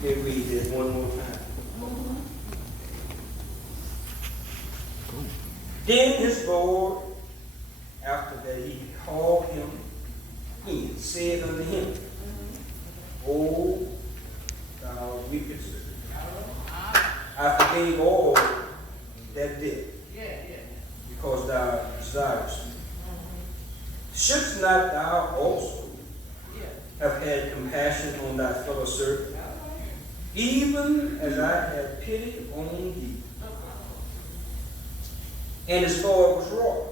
Let me read this one more time. Then his Lord, after that he called him in, said unto him, O thou wicked servant, I forgave all that debt, because thou desirest me. Shouldst not thou also have had compassion on thy fellow servant, even as I had pity on thee? And his Lord was wroth,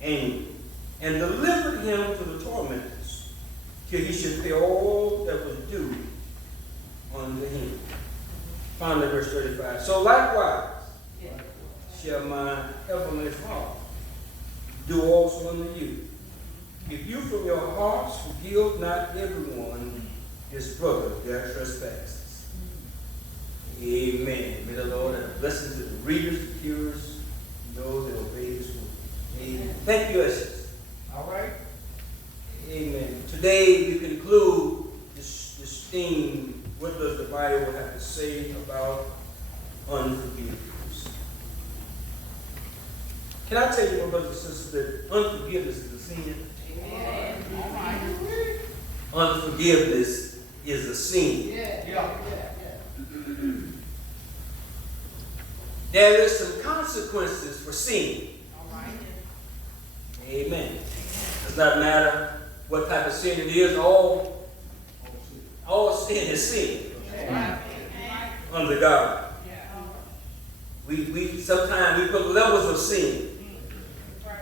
angry, and delivered him to the tormentors, till he should pay all that was due unto him. Finally, verse 35. So likewise shall my heavenly Father do also unto you, if you from your hearts forgive not everyone his brother their trespasses. Amen. May the Lord have blessings to the readers, the hearers, and those that obey his word. Amen. Thank you, Essex. All right. Amen. Today we conclude this theme. What does the Bible have to say about unforgiveness? Can I tell you, my brothers and sisters, that unforgiveness is a sin? Amen. All right. Unforgiveness is a sin. Yeah. There is some consequences for sin. All right. Amen. It does not matter what type of sin it is. All sin is sin under God. We sometimes we put levels of sin.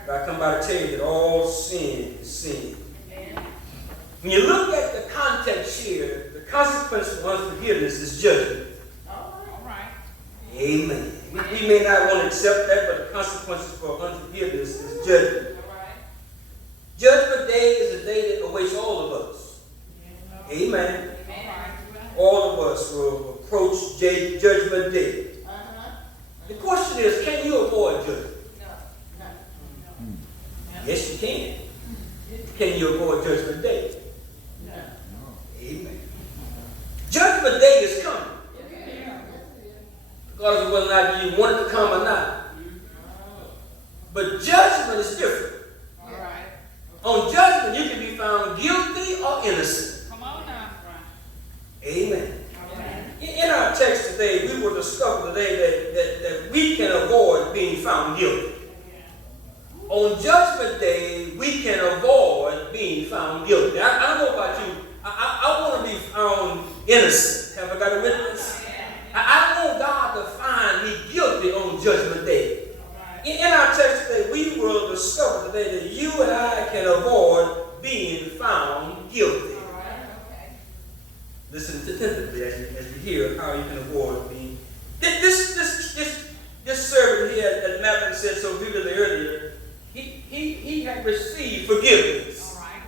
But I come by to tell you that all sin is sin. When you look at the context here, the consequence for unforgiveness is judgment. All right. Amen. We may not want to accept that, but the consequences for unforgiveness is judgment. All right. Judgment Day is a day that awaits all of us. Amen. All of us will approach Judgment Day. The question is, can you avoid judgment? Yes, you can. Can you avoid Judgment Day? Amen. Judgment Day is coming. Regardless of whether or not you want it to come or not. But judgment is different. All right. On judgment, you can be found guilty or innocent. Come on now. Amen. Amen. In our text today, we will discover today that we can avoid being found guilty. On Judgment Day, we can avoid being found guilty. I don't know about you. I want to be found innocent. Have I got a witness? I want God to find me guilty on Judgment Day. In our text today, we will discover today that you and I can avoid being found guilty. Listen attentively as you hear how you can avoid being. This servant here, as Malcolm said so vividly earlier, he had received forgiveness. All right.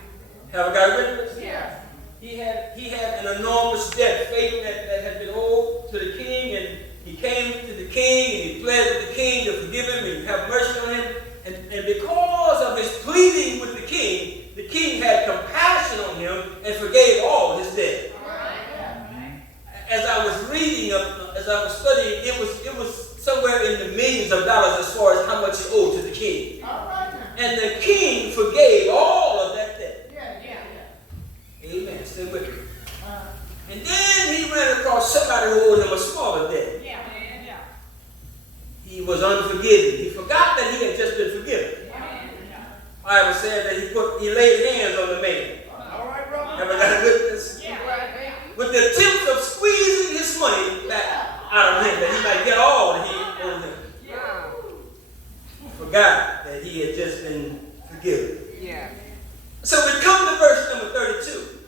Have I got a witness? Yeah. He had an enormous debt, faith that had been owed to the king, and he came to the king and he pled with the king to forgive him and have mercy on him. And because of his pleading with the king had compassion on him and forgave all his debt. As I was reading, as I was studying, it was somewhere in the millions of dollars as far as how much he owed to the king. And the king forgave all of that debt. Amen. Stay with me. And then he ran across somebody who owed him a smaller debt. He was unforgiving. He forgot that he had just been forgiven. The Bible said that he laid hands on the man. All right, brother. Have I got a witness? With the attempt of squeezing his money back out of him, that he might get all that he owed him. Forgot that he had just been forgiven. So we come to verse number 32.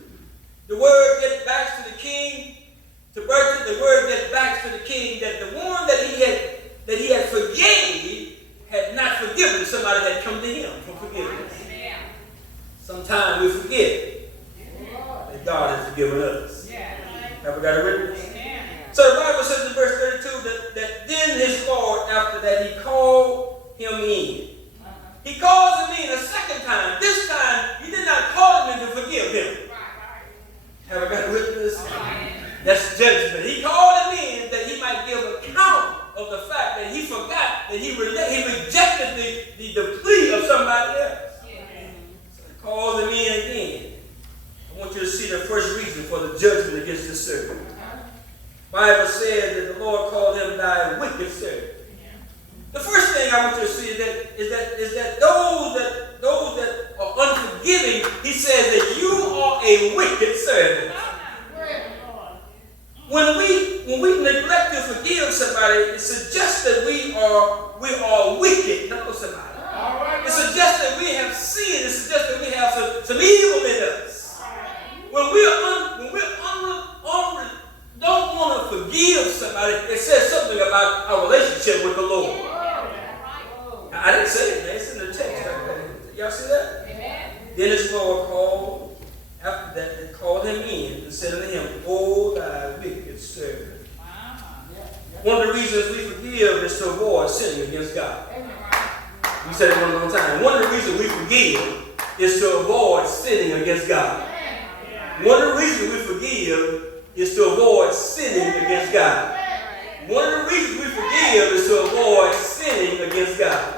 The word gets back to the king. The word gets back to the king that the one that he had forgave had not forgiven somebody that come to him for forgiveness. Sometimes we forget that God has forgiven us. Have we got a witness? So the Bible says in verse 32 that then his Lord, after that, he called him in. He calls him in a second time. This time, he did not call him in to forgive him. Have I got a witness? wicked servant. Bible says that the Lord called him thy wicked servant. The first thing I want you to see is that those that are unforgiving, he says that you are a wicked servant. When we neglect to forgive somebody, it suggests that we are wicked. Hello, somebody. It suggests that we have sinned. It suggests that we have some evil in us. When we don't want to forgive somebody, it says something about our relationship with the Lord. I didn't say it, man. It's in the text right there. Y'all see that? Amen. Then his Lord called, after that, they called him in and said unto him, O thy wicked servant. One of the reasons we forgive is to avoid sinning against God. We said it one more time. One of the reasons we forgive is to avoid sinning against God. One of the reasons we forgive is to avoid sinning against God. One of the reasons we forgive is to avoid sinning against God.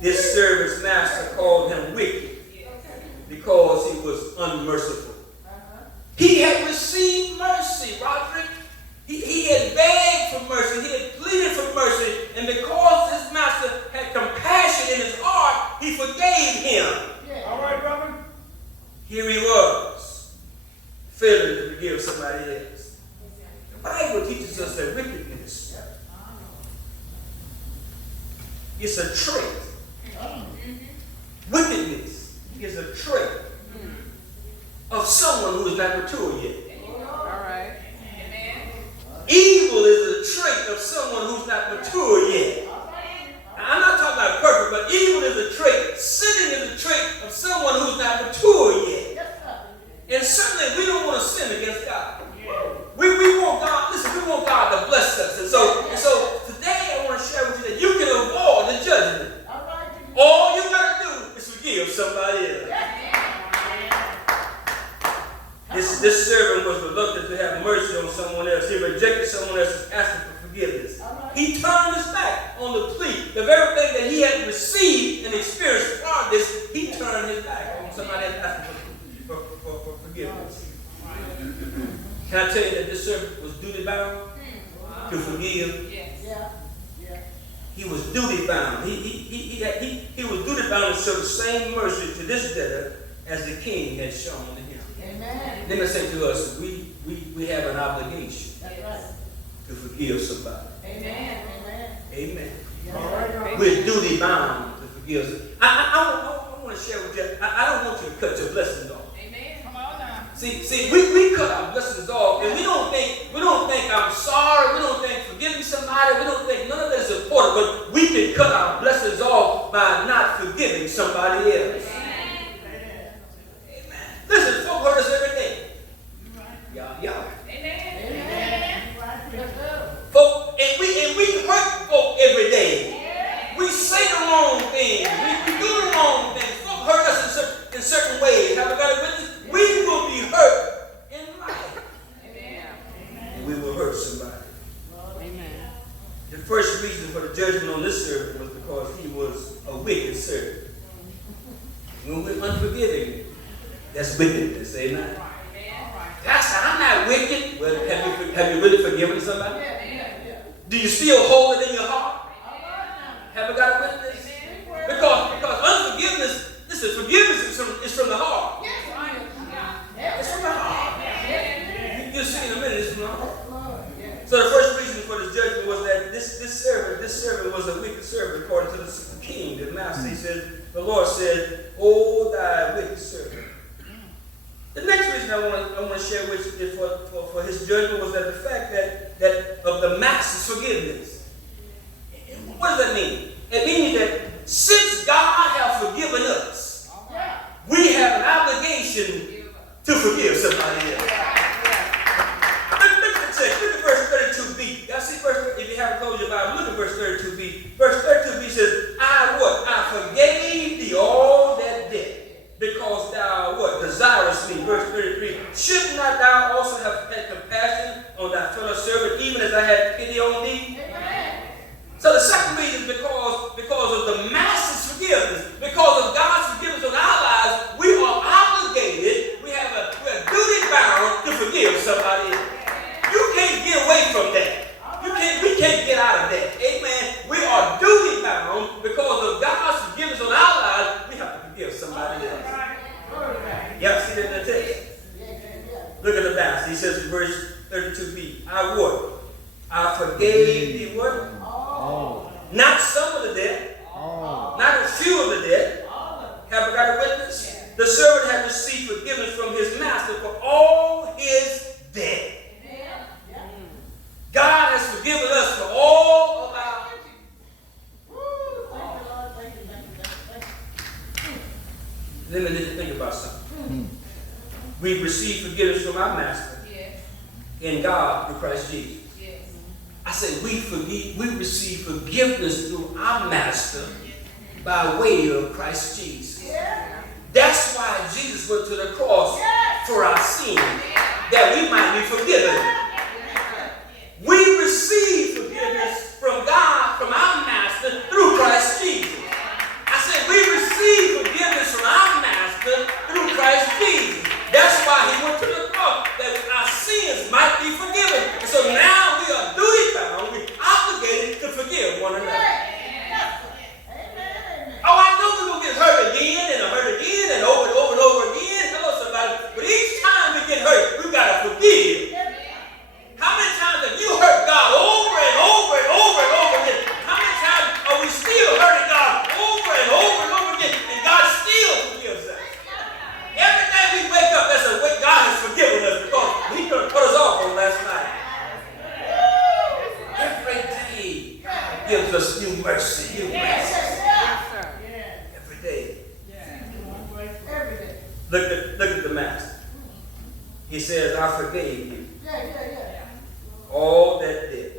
This servant's master called him wicked because he was unmerciful. He had received mercy, Roderick. He had begged for mercy. He had pleaded for mercy. And because his master had compassion in his heart, he forgave him. All right, brother. Here he was, failing to forgive somebody else. The Bible teaches us that wickedness is a trait. Wickedness is a trait of someone who is not mature yet. All right. Evil is a trait of someone who's not mature yet. Now, I'm not talking about perfect, but evil is a trait. Sinning is a trait of someone who's not mature yet. And certainly we don't want to sin against God. We want God, listen, we want God to bless us. And so today I want to share with you that you can avoid the judgment. All you got to do is forgive somebody else. This servant was reluctant to have mercy on someone else. He rejected someone else's asking for forgiveness. He turned his back on the plea. The very thing that he had received and experienced prior to this, he turned his back on somebody else asking for forgiveness. Can I tell you that this servant was duty bound to forgive? He was duty bound. He was duty bound to show the same mercy to this debtor as the king had shown to him. Amen. Let me say to us, we have an obligation to forgive somebody. Amen. Amen. Amen. We're duty bound to forgive. I want to share with you. I don't want you to cut your blessings off. Amen. Come on now. See, we cut our blessings off, and we don't think I'm sorry. We don't think forgiving somebody. We don't think none of that is important. But we can cut our blessings off by not forgiving somebody else. Listen, folk hurt us every day. Y'all. Amen. Folk, and we hurt folk every day. We say the wrong things. We do the wrong things. Folk hurt us in certain ways. Have we got a witness? We will be hurt in life. Amen. We will hurt somebody. Amen. The first reason for the judgment on this servant was because he was a wicked servant. When we're unforgiving, that's wickedness, amen. Pastor, I'm not wicked. Well, have you really forgiven somebody? Do you still hold it in your heart? Have you got a witness? Because unforgiveness, listen, forgiveness is from the heart. It's from the heart. You'll see in a minute, it's from the heart. So the first reason for this judgment was that this servant was a wicked servant, according to the king, the master. He said, the Lord said, O thy wicked servant. The next reason I want to share with you for his judgment was that the fact that of the master's forgiveness. What does that mean? It means that since God has forgiven us, we have an obligation to forgive somebody else. Look at verse 32b. Y'all see if you haven't closed your Bible, look at verse 32b. Verse 32b says, I forgave thee all that debt. Because thou desirest me. Verse 33. Should not thou also have had compassion on thy fellow servant, even as I had pity on thee? Amen. So the second reason is because of the master's forgiveness, because of God's somebody else. Y'all see that in the text? Look at the master. He says in verse 32b, I what? I forgave thee what? Not some of the debt, not a few of the debt. Have I got a witness? The servant had received forgiveness from his master for all his debt. God has forgiven us for all of our. Let me think about something. We've received forgiveness from our master in God through Christ Jesus. I say we receive forgiveness through our master by way of Christ Jesus. That's why Jesus went to the cross for our sin, that we might be forgiven. We receive forgiveness from God, from our master, through Christ Jesus. I said we receive forgiveness from our master through Christ Jesus. That's why he went to the cross, that our sins might be forgiven. And so now we are duty bound, we're obligated to forgive one another. Oh, I know we're going to get hurt again and over and over and over again. Hello, somebody. But each time we get hurt, we've got to forgive. How many times have you hurt God over and over and over and over again? How many times are we still hurting God over and over and over again, and God still forgives us? Every day we wake up, that's a way God has forgiven us because he could have cut us off on last night. Every day God gives us new mercy, new grace. Every day. Look at the master. He says, I forgave you. All that debt.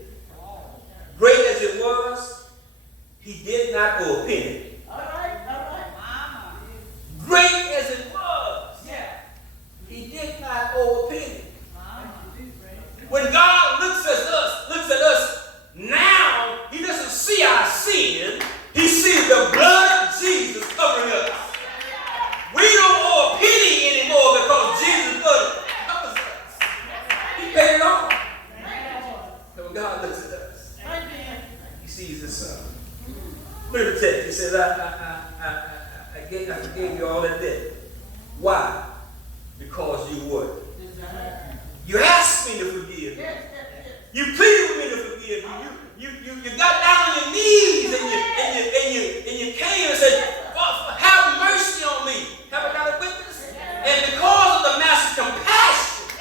Great as it was, he did not owe a penny. Great as it was, he did not owe a penny. When God looks at us now, he doesn't see our sin. He sees the blood of Jesus covering us. We don't owe a penny anymore because Jesus' blood covers us. He paid it all. And when God looks at us, he sees the Son. Look at the text. He says, I forgave you all that debt. Why? Because you would. You asked me to forgive you. You pleaded with me to forgive you. You got down on your knees and you came and said, have mercy on me. Have I got a witness? And because of the master's compassion,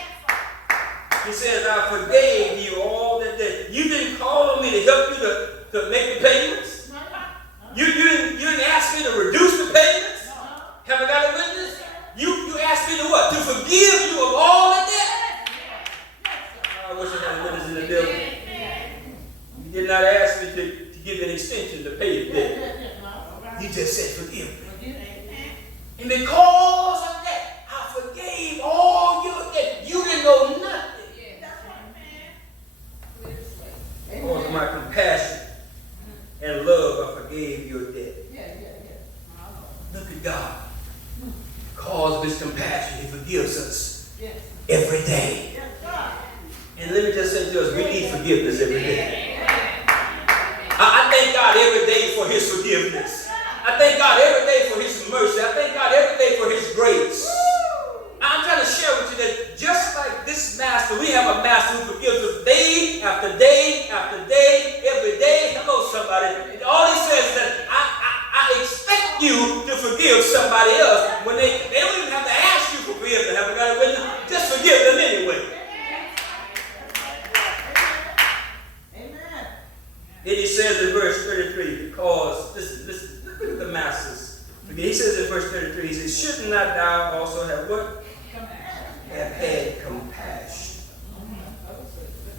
he says, I forgave you all that debt. You didn't call on me to help you to make the payments. You didn't ask me to reduce the payments. Have I got a witness? You asked me to what? To forgive you of all the debt. I wish I had a witness in the building. You did not ask me to give an extension to pay the debt. You just said forgive me. And because of that, I forgave all your debt. You didn't know nothing. Because of my compassion and love, I forgave your debt. Look at God. Because of his compassion, he forgives us every day. And let me just say to us, we need forgiveness every day. I thank God every day for his forgiveness. I thank God every day for his mercy. I thank God every day for his grace. I'm trying to share with you that just like this master, we have a master who forgives us day after day after day, every day. Hello, somebody. And all he says is that I expect you to forgive somebody else when they don't even have to ask you for forgiveness. Have I got a witness? Just forgive them anyway. Then he says in verse 33, because, listen, look at the masters. He says in verse 33, he says, should not thou also have what? Have had compassion.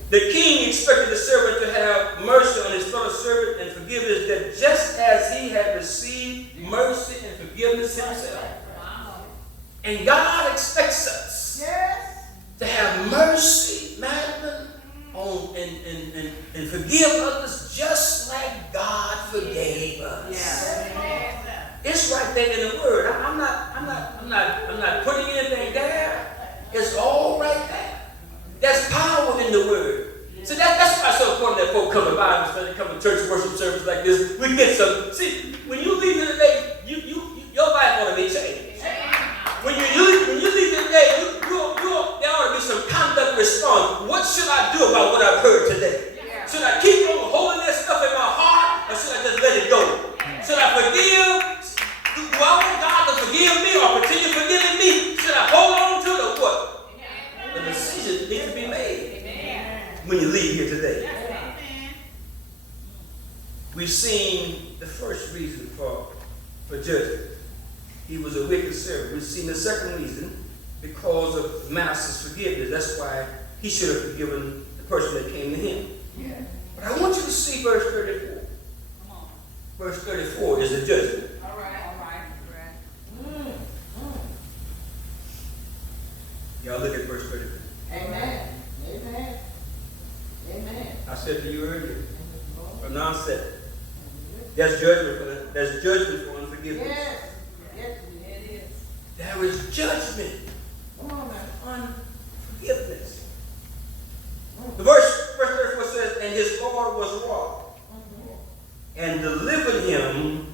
The king expected the servant to have mercy on his fellow servant and forgive his debt, just as he had received mercy and forgiveness himself. And God expects us to have mercy, Madeline, on and forgive others just like God forgave us. It's right there in the Word. I'm not putting anything there. It's all right there. There's power in the Word. So that's why it's so important that folk come to Bible study, come to church worship service like this. We get some. See, when you leave here today, your life ought to be changed. do about what I've heard today? Should I keep on holding that stuff in my heart, or should I just let it go? Should I forgive? Do I want God to forgive me or continue forgiving me? Should I hold on to it or what? The decision needs to be made when you leave here today. We've seen the first reason for judgment. He was a wicked servant. We've seen the second reason, because of master's forgiveness. That's why he should have forgiven the person that came to him. But I want you to see verse 34. Verse 34 is the judgment. All right. Y'all look at verse 34. Amen. I said to you earlier, from the onset, there's judgment for unforgiveness. There is judgment on unforgiveness. The verse 34 says, and his Lord was wroth and delivered him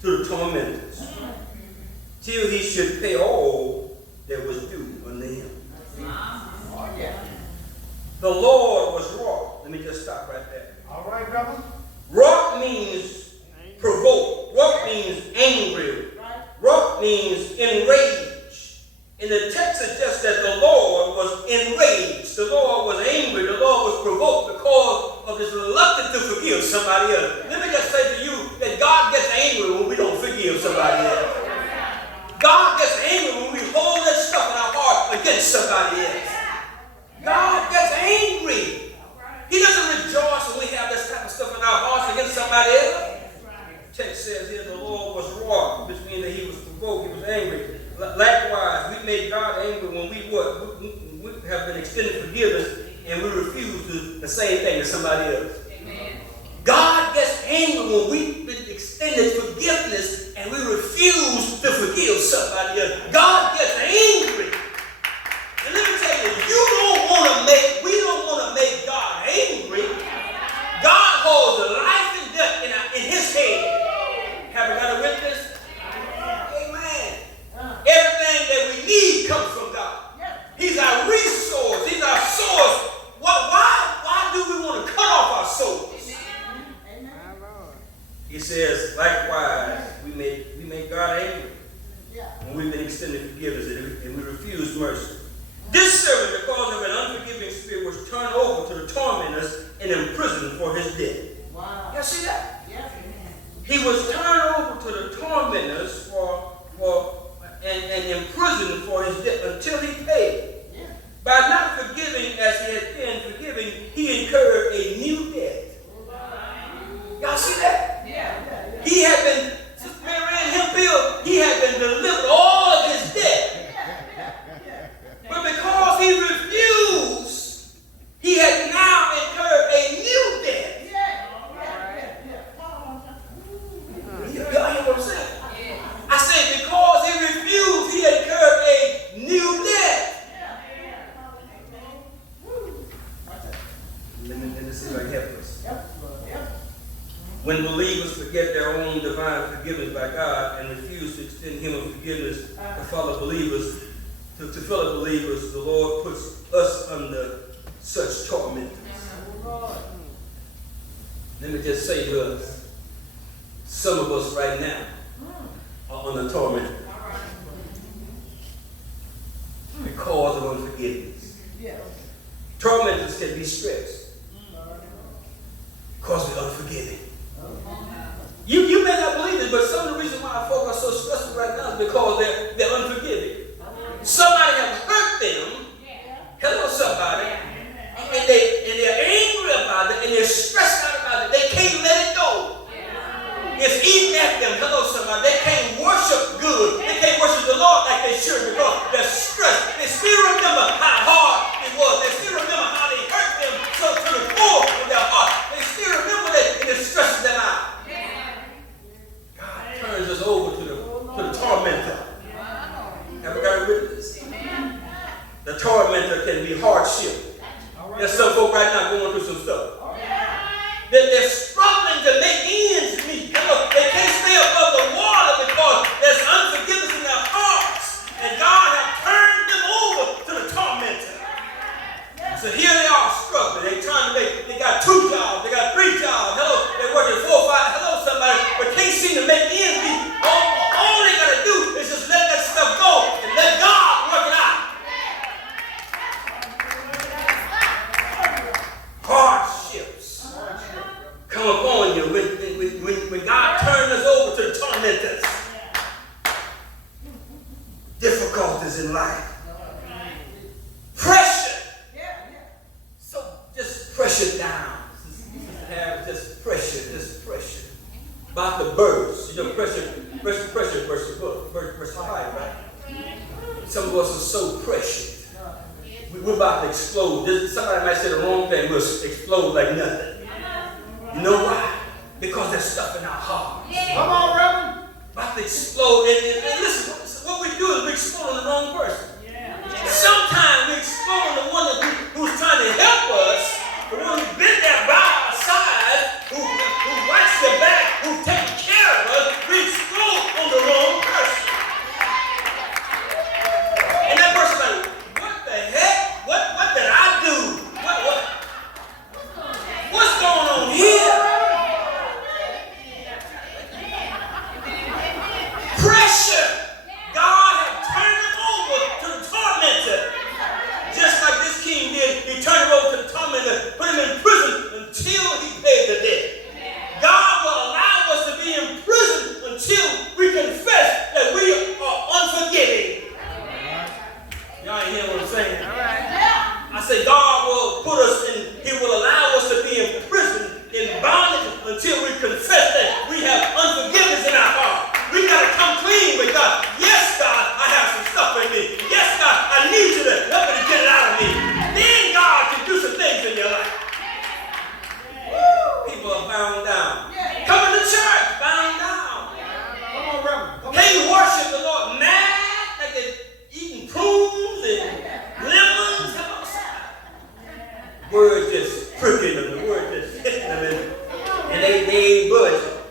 to the tormentors till he should pay all that was due unto him. The Lord was wroth. Let me just stop right there. All right, brother. Wroth means provoke. Wroth means angry. Wroth means enraged. And the text suggests that the Lord was enraged. The Lord was angry. The Lord was provoked because of his reluctance to forgive somebody else. Let me just say to you that God gets angry when we don't forgive somebody else. God gets angry when we hold that stuff in our heart against somebody else. God gets angry. He doesn't rejoice when we have this type of stuff in our hearts against somebody else. The text says here the Lord was wroth, which means that he was provoked, he was angry. Likewise, we made God angry when we have been extended forgiveness and we refuse to do the same thing to somebody else. Amen. God gets angry when we've been extended forgiveness and we refuse to forgive somebody else. God gets angry. And let me tell you, we don't want to make God angry. God holds life and death in his hand. Have we got a witness? Amen. Everything that we need comes from God. He's our resource. He's our source. Why do we want to cut off our source? He says, likewise, we make God angry when we've been extended forgiveness and we refuse mercy. This servant, because of an unforgiving spirit, was turned over to the tormentors and imprisoned for his death. Wow. You see that? Yes. He was turned over to the tormentors and imprisoned for his death until he paid. Yeah. By not forgiving as he had been forgiving, he incurred a new debt. Wow. Y'all see that? Yeah. He had been, Sister Mary Ann Hemphill, he had been delivered all of his debt. But because he refused, he had now incurred a new debt. Y'all hear what I'm saying? I said because he refused, he incurred a new debt. Let me see if I can help us. When believers forget their own divine forgiveness by God and refuse to extend him of forgiveness to fellow believers, the Lord puts us under such tormentors. Let me just say to us, some of us right now are under torment because of unforgiveness. Tormentors can be stressed because we're unforgiving. You may not believe it, but some of the reasons why folk are so stressful right now is because they're unforgiving. Somebody has hurt them. Hello, somebody. And they're angry about it, and they're stressed out about it. They can't let it go. It's eating at them. Hello, somebody. They can't worship good. They can't worship the Lord like they should because they're stressed. They still remember how hard it was. They still remember how they hurt them so to the core of their heart. They still remember that, and it stresses them out. God turns us over to the tormentor. Have we got a witness? The tormentor can be hardship. There's some folk right now going through some stuff. They're struggling to make ends meet. They can't stay above the water because there's unforgiveness in their hearts. And God has turned them over to the tormentor. So here they are struggling. difficulties in life. Pressure. So just pressure down. Just pressure. About to burst. You know, pressure bursts the pipe, right? Some of us are so pressured. We're about to explode. Somebody might say the wrong thing, we'll explode like nothing. You know why? Because there's stuff in our hearts. Come on, Reverend. About to explode. And listen, what we do is we explode on the wrong person. Sometimes we explode on the one who's trying to help us, the one who's been there by our side, who watched the back, who's taking care of us. We explode on the wrong person. And that person's like, what the heck? What did I do? What's going on here? Pressure. God had turned him over to the tormentor. Just like this king did, he turned him over to the tormentor, put him in prison until he paid the debt. God will allow us to be in prison until we confess that we are unforgiving. Y'all ain't hear what I'm saying? I say God will put us in, he will allow us to be in prison, in bondage, until we confess that we have unforgiveness in our heart. We got to come clean with God. Yes, God, I have some stuff in me. Yes, God, I need you to help me to get it out of me. Then God can do some things in your life. People are bound down. Coming to church, bound down. Come on, Reverend. Can you worship the Lord mad like they're eating prunes and lemons? Come on, words just pricking them, the word just hitting them, and they ain't budging.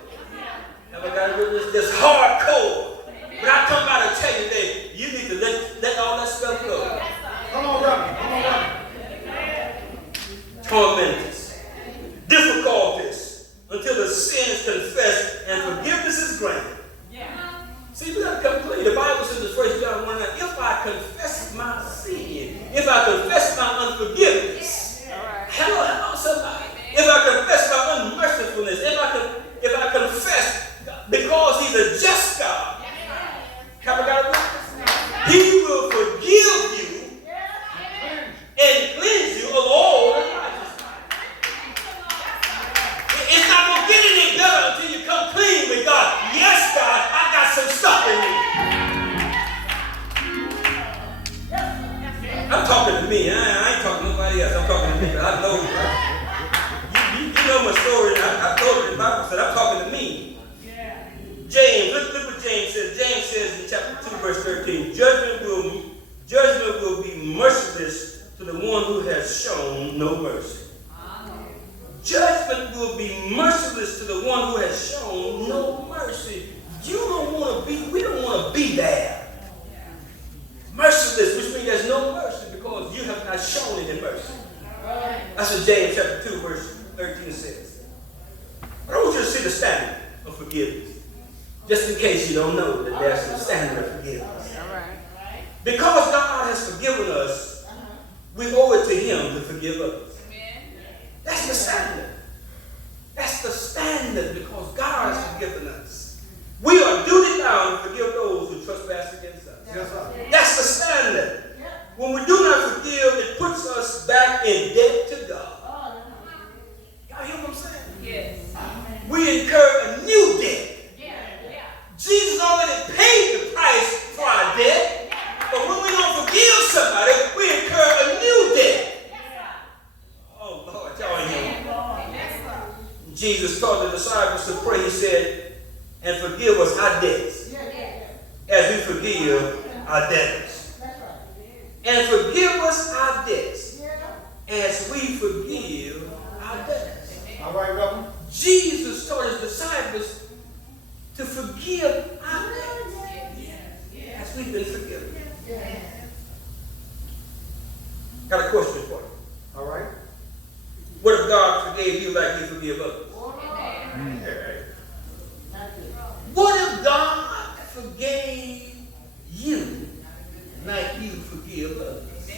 Never got rid of this hardcore. But I come by to tell you that you need to let all that stuff go. Come on, Reverend. Tormentors, difficulties, until the sin is confessed and forgiveness is granted. See, we got to come clean. The Bible says in 1 John 1, if I confess my sin, if I confess my unforgiveness, hello, somebody. If I confess my unmercifulness, if I confess, because he's a just God, have I got a witness? He will forgive you and cleanse you of all unrighteousness. It's not going to get any better until you come clean with God. Yes, God, I got some stuff in me. I'm talking to me. I ain't talking to nobody else. I'm talking to me. I know. You know my story. I told it in the Bible. Said I'm talking to me. James, look what James says. James says in chapter 2, verse 13, judgment will be merciless to the one who has shown no mercy. Judgment will be merciless to the one who has shown no mercy. We don't want to be there. Merciless, which means there's no mercy because you have not shown any mercy. That's what James chapter 2, verse 13 says. But I want you to see the standard of forgiveness. Just in case you don't know that there's a standard of forgiveness. Because God has forgiven us, we owe it to him to forgive others. That's the standard. That's the standard because God has forgiven us. We are duty bound to forgive those who trespass against us. Yes, sir. That's the standard. When we do not forgive, it puts us back in debt to God. Y'all hear what I'm saying? Yes. We incur a new debt. Jesus already paid the price for our debt. But when we don't forgive somebody, we incur a new debt. Oh, Lord, y'all ain't hear me. Jesus taught the disciples to pray. He said, and forgive us our debts as we forgive our debtors. And forgive us our debts as we forgive our debtors. All right, Reverend. Jesus taught his disciples to forgive our debts as we've been forgiven. Got a question for you. All right. What if God forgave you like he forgive others? What if God forgave you like you forgive others?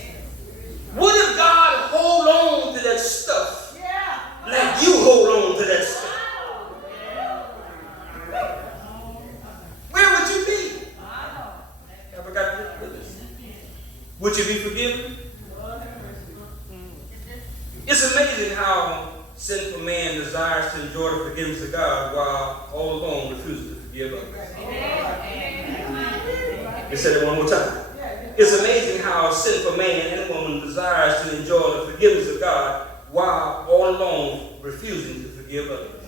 What if God hold on to that stuff like you hold on to that stuff? Where would you be? Ever got this? Would you be forgiven? It's amazing how sinful man desires to enjoy the forgiveness of God while all alone refuses to forgive others. Let's say that one more time. It's amazing how a sinful man and woman desires to enjoy the forgiveness of God while all alone refusing to forgive others.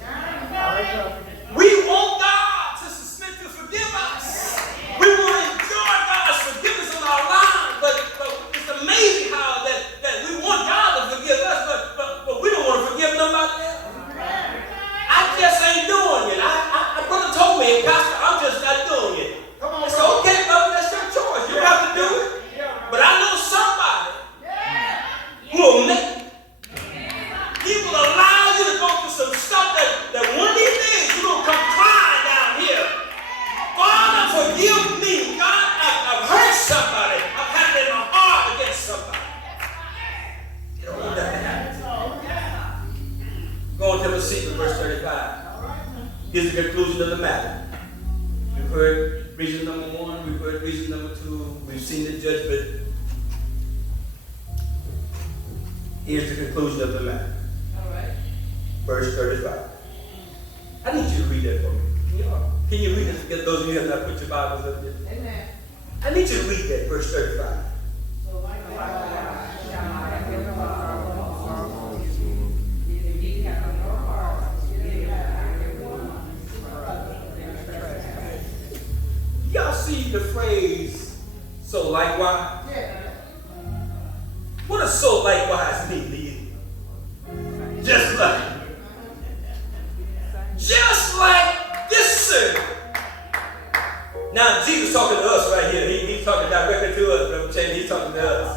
We want God, Sister Smith, to forgive us. We want to enjoy God's forgiveness in our lives, but it's amazing how that we want God to forgive us, but we don't want to forgive nobody else. I just ain't doing it. My brother told me, Pastor, I'm just not doing it. It's okay, brother, that's your choice. You have to do it. But I know somebody who will make, he will allow you to go through some stuff that one of these days you're going to come crying down here. Father, forgive me. God, I've hurt somebody. I've had it in my heart against somebody. You don't want that to happen. Go on to the secret, verse 35. Here's the conclusion of the matter. We've heard reason number 1, we've heard reason number 2, we've seen the judgment. Here's the conclusion of the matter. All right. Verse 35. I need you to read that for me. Can you read it? Those of you who have not put your Bibles up there. Amen. I need you to read that, verse 35. So Y'all see the phrase, so likewise? What does so likewise mean to you? Just like this servant. Now, Jesus talking to us right here. He's talking directly to us, Brother Chan. He's talking to us.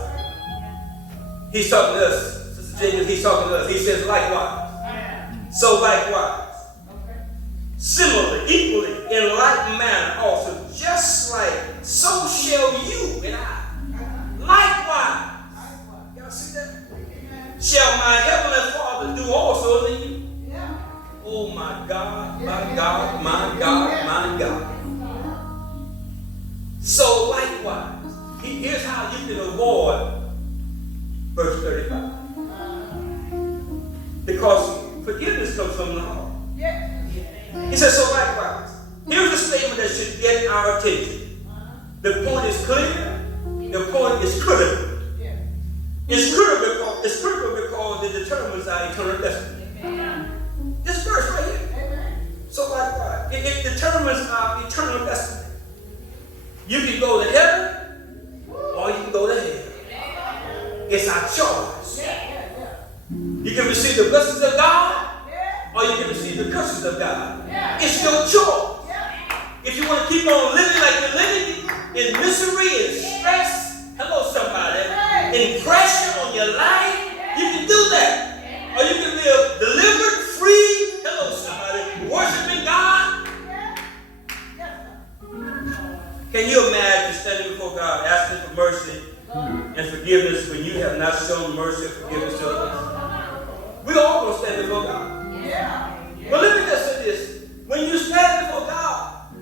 He's talking to us. Sister Jenkins, he's talking to us. He says likewise. So likewise. Similarly, equally, in like manner also, just like, so shall you and I. Likewise. Y'all see that? Shall my heavenly Father do also to you? Oh my God, my God, my God, my God. So likewise, here's how you can avoid verse 35. Because forgiveness comes from the heart. He says, so likewise. Here's a statement that should get our attention. The point is clear. The point is critical. It's critical because it determines our eternal destiny. This verse right here. So likewise, it determines our eternal destiny. You can go to heaven or you can go to hell. It's our choice. You can receive the blessings of God or you can receive the curses of God. It's your choice. If you want to keep on living like you're living in misery and stress, hello somebody, in pressure on your life, you can do that. Or you can live delivered, free, hello somebody, worshiping God. Can you imagine standing before God asking for mercy and forgiveness when you have not shown mercy and forgiveness to others? We all going to stand before God. But let me just say this. When you stand before God,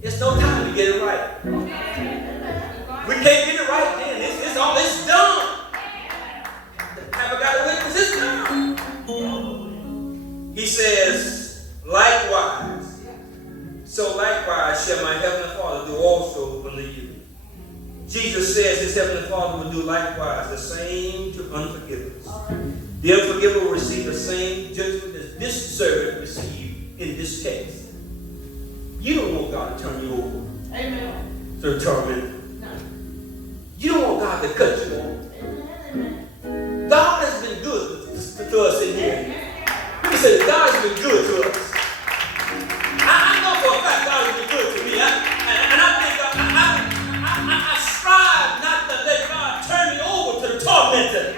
it's no time to get it right. We can't get it right then. It's all it's done. Haven't got a witness, it's done. He says, likewise. So likewise shall my heavenly Father do also unto you. Jesus says his heavenly Father will do likewise the same to unforgivers. The unforgiver will receive the same judgment as this servant received in this text. You don't want God to turn you over to the tormentor. You don't want God to cut you off. God has been good to us in here. He said God has been good to us. I know for a fact God has been good to me. And I think I strive not to let God turn me over to the tormentor.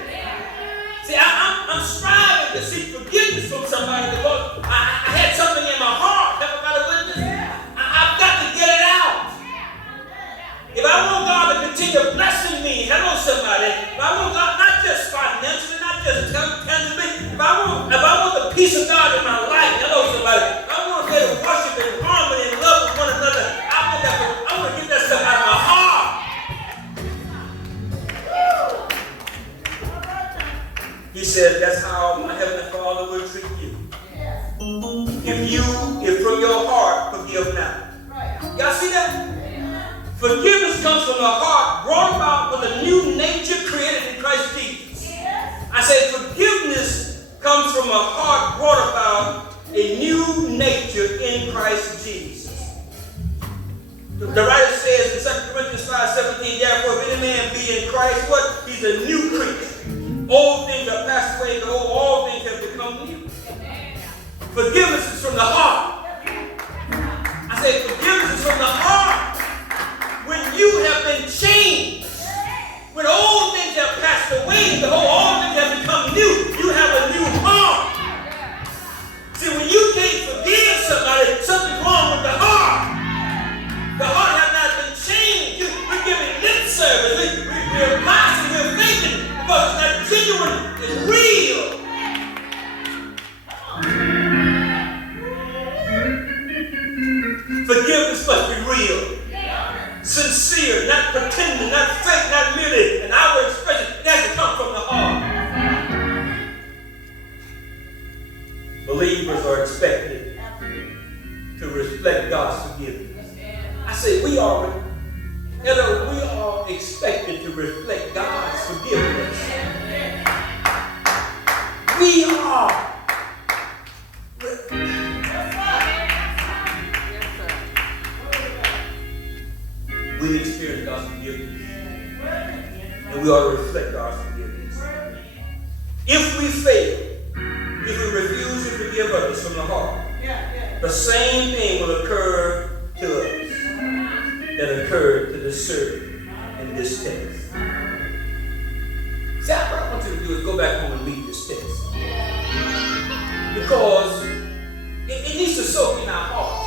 See, I'm striving to seek forgiveness from somebody because I had something in my heart. Never got a witness. I've got to get it out. If I want God to continue blessing me, hello somebody. If I want God not just financially, not just tangibly, if I want the peace of God in my life, hello somebody. If I want to get to worship in harmony and love with one another, I want to get that stuff out of my heart. says that's how my heavenly Father will treat you. If from your heart, forgive now. Y'all see that? Forgiveness comes from the heart, brought about with a new nature created in Christ Jesus. I say forgiveness comes from a heart brought about a new nature in Christ Jesus. The writer says in 2 Corinthians 5:17, therefore if any man be in Christ, what? He's a new creature. Old things are passed away, behold, all things have become new. Forgiveness is from the heart. I say forgiveness is from the heart. When you have been changed, when old things have passed away, behold, all things have become new. You have a new heart. See, when you can't forgive somebody, something's wrong with the heart. The heart has not been changed. We're giving lip service. We're passing, we're thinking, because it's not genuine, it's real. Forgiveness must be real. Sincere, not pretending, not fake, not merely an outward expression. It has to come from the heart. Believers are expected to reflect God's forgiveness. I say we are expected to reflect God's forgiveness. We are. We experience God's forgiveness. And we ought to reflect God's forgiveness. If we fail, if we refuse to forgive others from the heart, the same thing will occur to us that occurred to the servant in this text. See, what I want you to do is go back home and read this text. Because it needs to soak in our heart.